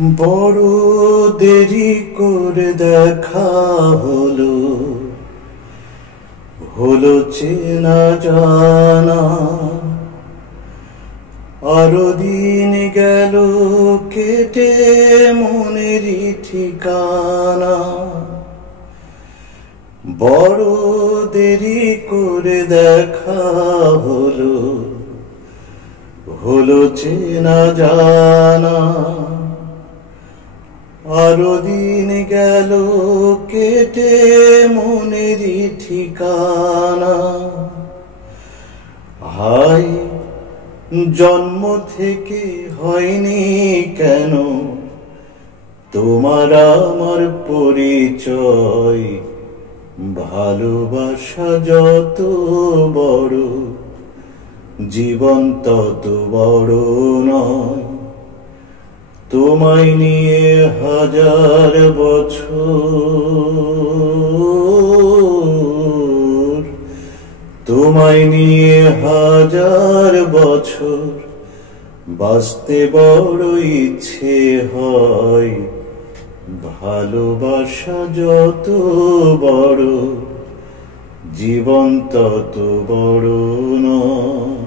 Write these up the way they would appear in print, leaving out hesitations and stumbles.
বড় দেরি করে দেখা হলো, হলো চেনা জানা। আরো দিন গেল কেটে মনেরই ঠিকানা। বড় দেরি করে দেখা হলো, হলো চেনা জানা। আরো দিন গেল কেটে মনেরই ঠিকানা। হায় জন্ম থেকে হয়নি কেন তোমার আমার পরিচয়। ভালোবাসা যত বড় জীবন তত বড় নয়। তোমায় নিয়ে হাজার বছর, তোমায় নিয়ে হাজার বছর বাঁচতে বড় ইচ্ছে হয়। ভালোবাসা যত বড় জীবন তত বড় নয়।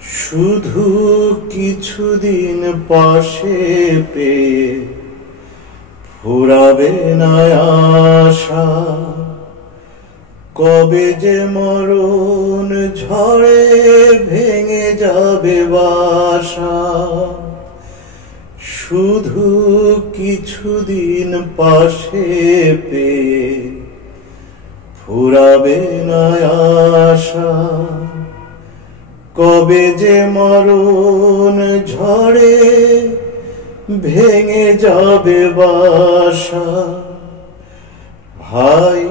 শুধু কিছুদিন পাশে পেয়ে ফুরাবে না আশা। কবে যে মরণ ঝড়ে ভেঙে যাবে বাসা। শুধু কিছুদিন পাশে পেয়ে ফুরাবে না আশা। কবে যে মরণ ঝড়ে ভেঙে যাবে বাসা। ভাই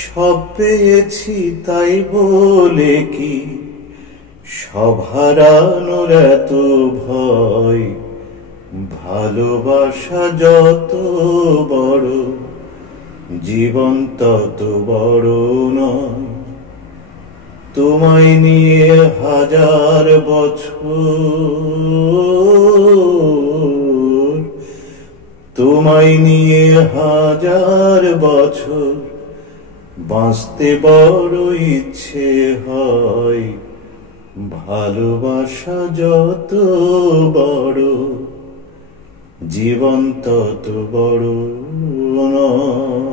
সব পেয়েছি তাই বলে কি সব হারানোর এত ভয়। ভালোবাসা যত বড় জীবন তত বড় নয়। তোমায় নিয়ে হাজার বছর, তোমায় নিয়ে হাজার বছর বাঁচতে বড় ইচ্ছে হয়। ভালোবাসা যত বড় জীবন তত বড় নয়।